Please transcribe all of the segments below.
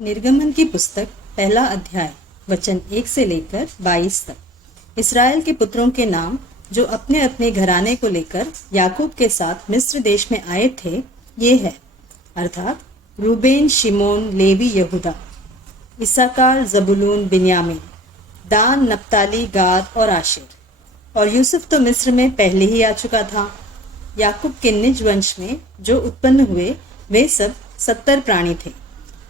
निर्गमन की पुस्तक पहला अध्याय वचन 1 से लेकर 22 तक। इसराइल के पुत्रों के नाम जो अपने अपने घराने को लेकर याकूब के साथ मिस्र देश में आए थे ये है, अर्थात रूबेन, शिमोन, लेवी, यहूदा, इसाकार, जबूलून, बिन्यामीन, दान, नप्ताली, गाद और आशेर। और यूसुफ तो मिस्र में पहले ही आ चुका था। याकूब के निज वंश में जो उत्पन्न हुए वे सब 70 प्राणी थे,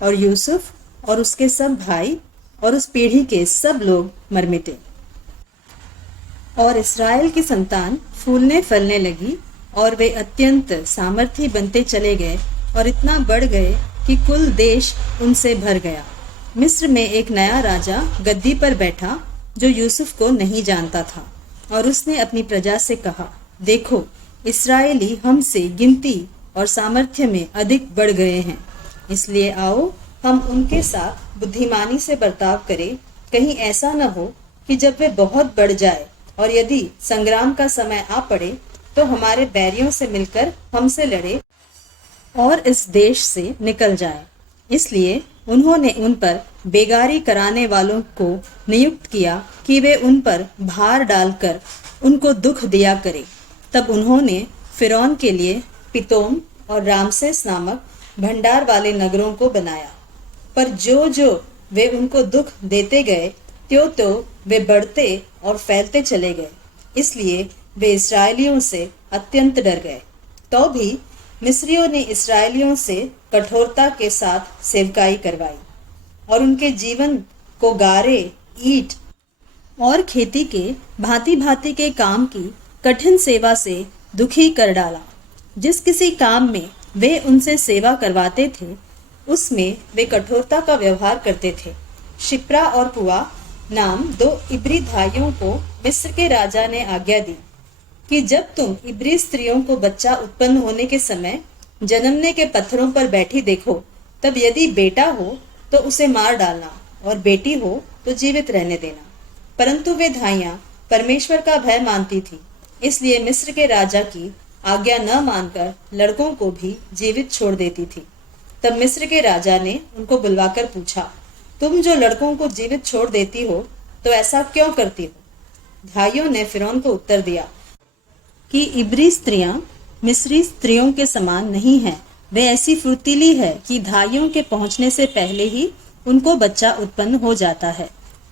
और यूसुफ और उसके सब भाई और उस पीढ़ी के सब लोग मर मिटे। और इस्राएल की संतान फूलने फलने लगी और वे अत्यंत सामर्थी बनते चले गए और इतना बढ़ गए कि कुल देश उनसे भर गया। मिस्र में एक नया राजा गद्दी पर बैठा जो यूसुफ को नहीं जानता था, और उसने अपनी प्रजा से कहा, देखो, इस्राएली हमसे गिनती और सामर्थ्य में अधिक बढ़ गए हैं, इसलिए आओ हम उनके साथ बुद्धिमानी से बर्ताव करें। कहीं ऐसा न हो कि जब वे बहुत बढ़ जाए और यदि संग्राम का समय आ पड़े तो हमारे बैरियों से मिलकर हमसे लड़े और इस देश से निकल जाए। इसलिए उन्होंने उन पर बेगारी कराने वालों को नियुक्त किया कि वे उन पर भार डालकर उनको दुख दिया करें। तब उन्होंने फिरौन के लिए पितोम और रामसेस नामक भंडार वाले नगरों को बनाया, पर जो जो वे उनको दुख देते गए त्यों त्यों वे बढ़ते और फैलते चले गए। इसलिए वे इसराइलियों से अत्यंत डर गए। तो भी मिस्रियों ने इसराइलियों से कठोरता के साथ सेवकाई करवाई और उनके जीवन को गारे, ईंट और खेती के भांति भांति के काम की कठिन सेवा से दुखी कर डाला। जिस किसी काम में वे उनसे सेवा करवाते थे उसमें वे कठोरता का व्यवहार करते थे। शिप्रा और पुआ नाम 2 इब्री भाइयों को मिस्र के राजा ने आज्ञा दी कि जब तुम इब्री स्त्रियों को बच्चा उत्पन्न होने के समय जन्मने के पत्थरों पर बैठी देखो, तब यदि बेटा हो तो उसे मार डालना और बेटी हो तो जीवित रहने देना। परंतु वे धाइयां परमेश्वर का भय मानती थी, इसलिए मिस्र के राजा की आज्ञा न मानकर लड़कों को भी जीवित छोड़ देती थी। तब मिस्र के राजा ने उनको बुलवाकर पूछा, तुम जो लड़कों को जीवित छोड़ देती हो तो ऐसा क्यों करती हो? भाइयों ने फिरौन को उत्तर दिया कि इब्री स्त्रियां मिस्री स्त्रियों के समान नहीं हैं। वे ऐसी फुर्तीली है कि धाइयों के पहुंचने से पहले ही उनको बच्चा उत्पन्न हो जाता है।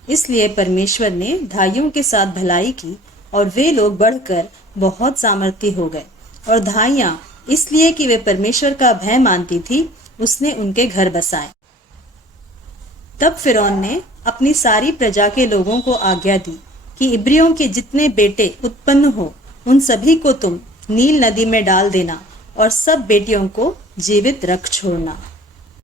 इसलिए परमेश्वर ने धाइयों के साथ भलाई की और वे लोग बढ़कर बहुत सामर्थी हो गए। और धाइयां इसलिए कि वे परमेश्वर का भय मानती थी, उसने उनके घर बसाए। तब फिरौन ने अपनी सारी प्रजा के लोगों को आज्ञा दी कि इब्रियों के जितने बेटे उत्पन्न हो उन सभी को तुम नील नदी में डाल देना और सब बेटियों को जीवित रख छोड़ना।